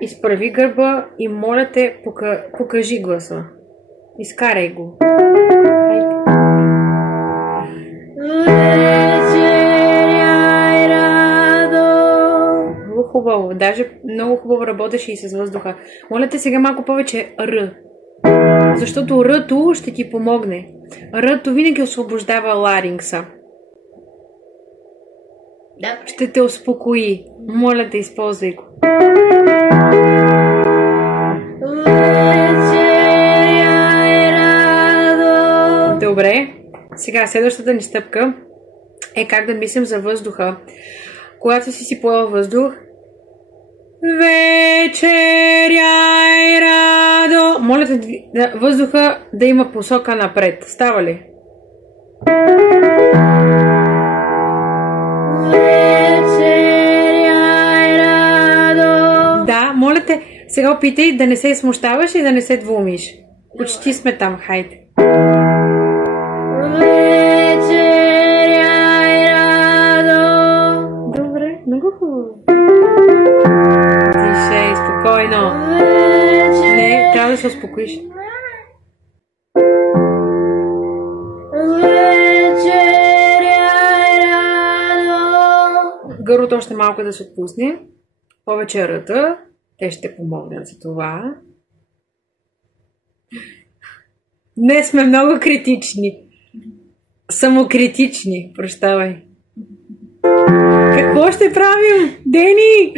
изправи гърба и моля те, покажи гласа. Изкарай го. Много хубаво. Даже много хубаво работеше и с въздуха. Моля те сега малко повече Р. Защото Р-то ще ти помогне. Р-то винаги освобождава ларингса. Да. Ще те успокои. Моля те, използвай го. Добре. Сега следващата ни стъпка е как да мислим за въздуха. Когато си поел въздух, вечеряй радо. Моля те въздуха да има посока напред. Става ли? Вечеряй радо. Да, моля те, сега опитай да не се смущаваш и да не се двумиш. Почти сме там, хайде. Добре, много хубаво. Тише, спокойно. Не, трябва да се успокоиш. Гърлото още малко да се отпусне. Повече ръта. Те ще помогнат за това. Днес сме много критични. Самокритични, прощавай. Какво ще правим, Дени?